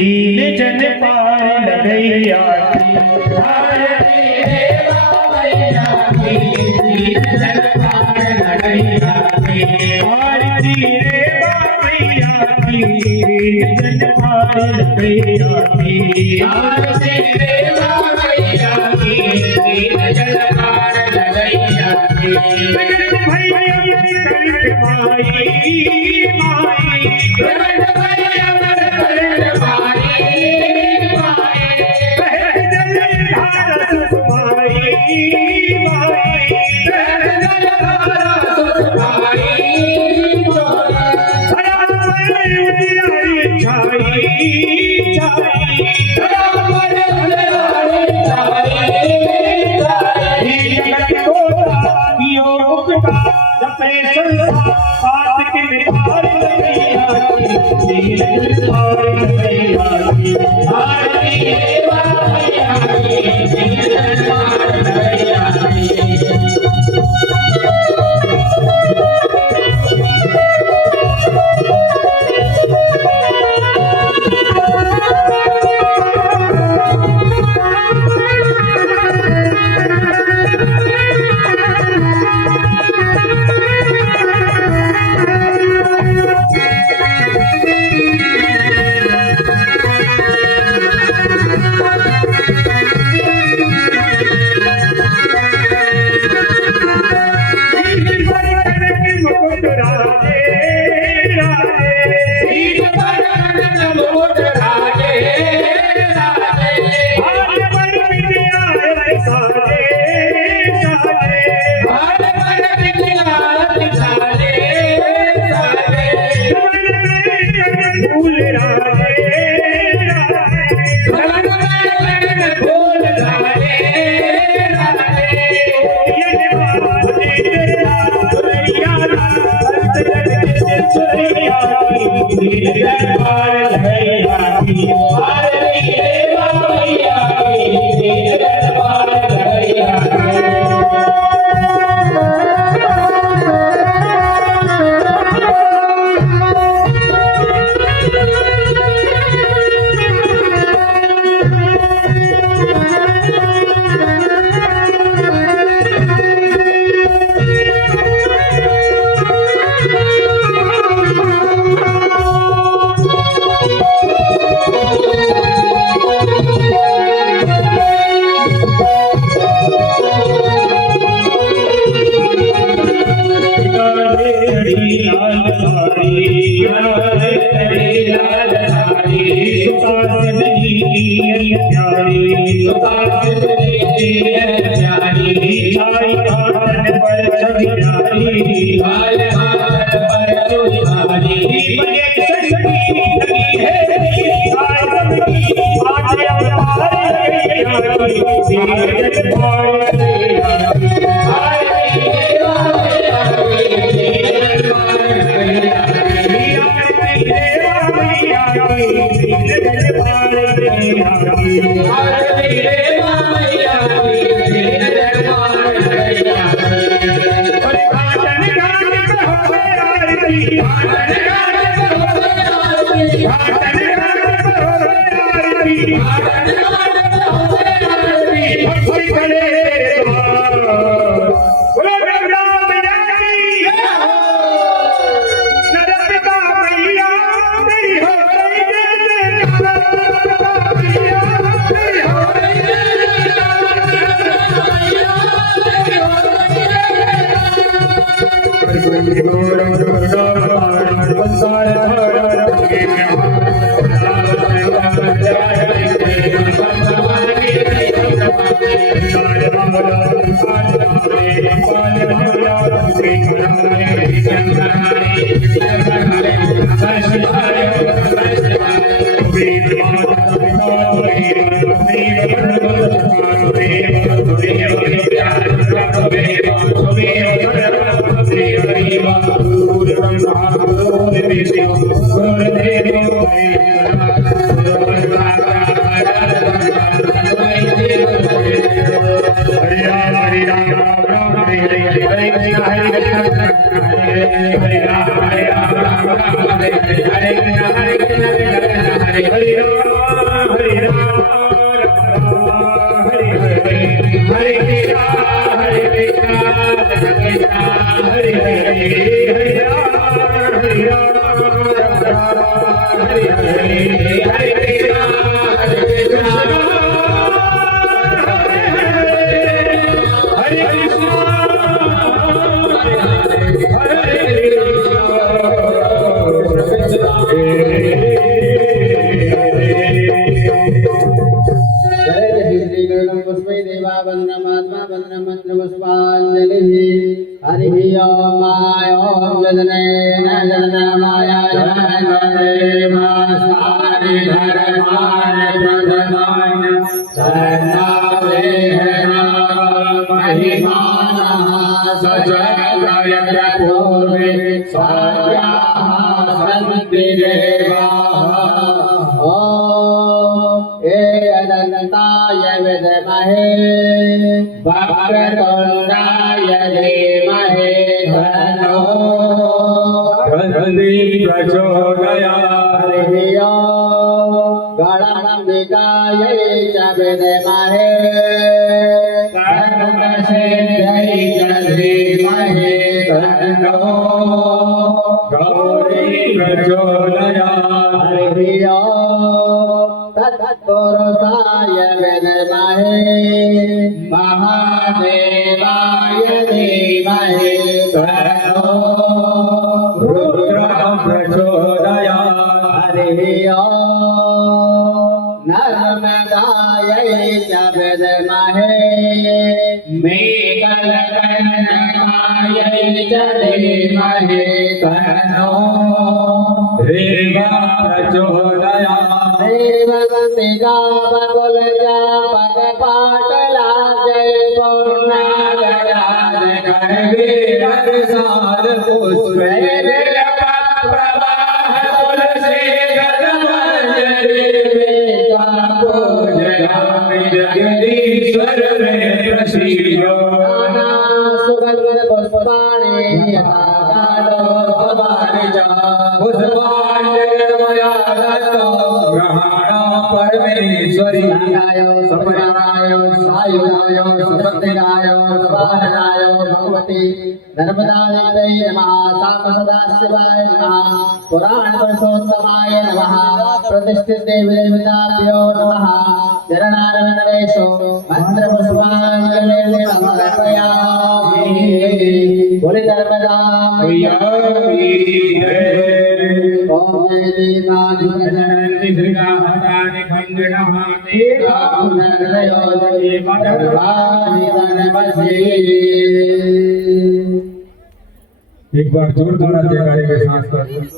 दीन जन पार लगैया की आरती रे बाबैया की दीन जन पार लगैया की आरती रे बाबैया की दीन जन पार लगैया की आरती रे बाबैया की दीन जन पार लगैया की भैया माई माई Thank you. हरे राम हरे राम हरे हरे हरे कृष्णा हरे कृष्णा कृष्णा हरे हरे हरे राम हरे राम हरे हरे हरे कृष्णा हरे कृष्णा हरे कृष्णा देवावन्द्रमात्मा वन्द्रमन्त्रपुष्पाञ्जलिः हरिः ॐ ॐ जगनेन जगन्माया जगन्देवास्तानि धर्मान् प्रददान सर्वावेहन महिमानः सजगयत्र पूर्वे स्वायाः सन्ति देवाः ॐ अनन्ताय विद्महे वक्रतुण्डाय धीमहि तन्नो प्रचोदयात् हरिः ॐ गणाम्बिकायै च विद्महे सर्वसिद्ध्यै च धीमहि तन्नो गौरी प्रचोदयात् हरिः ॐ तत्पुरुषाय विद्महे महादेवाय धीमहि तन्नो रुद्रः प्रचोदयात् हरिः ॐ नर्मदायै च विद्महे मेघलकन्नकायै च धीमहि तन्नो देवः प्रचोदयात् देववंशिका बकुलजा पकपाटला जय पूर्णागराज करवीर सार पुष्प प्रवाह तुलसी गणमंजरी पूजयामि जगदीश्वर रे प्रसीदो नाना सुगंध पुष्पाणि आगालो भवानि च पुष्पाञ्जलिर्मया परमेश्वरी सपनाय सायुधाय सपत्निकाय सपाहनाय भगवती नर्मदादेवी नमः सदाशिवाय नमः पुराण पुरुषोत्तमाय नमः प्रतिष्ठित देवी देवताभ्यो नमः चरणारविन्देषु मंत्रपुष्पाञ्जलिं समर्पयामि बोले नर्मदा मैया की जय ओम जय श्रीकाहतानि खंडनः तेनामनरयोदये मदर्भानि वनवसी। एक बार जोरदार जयकारे के साथ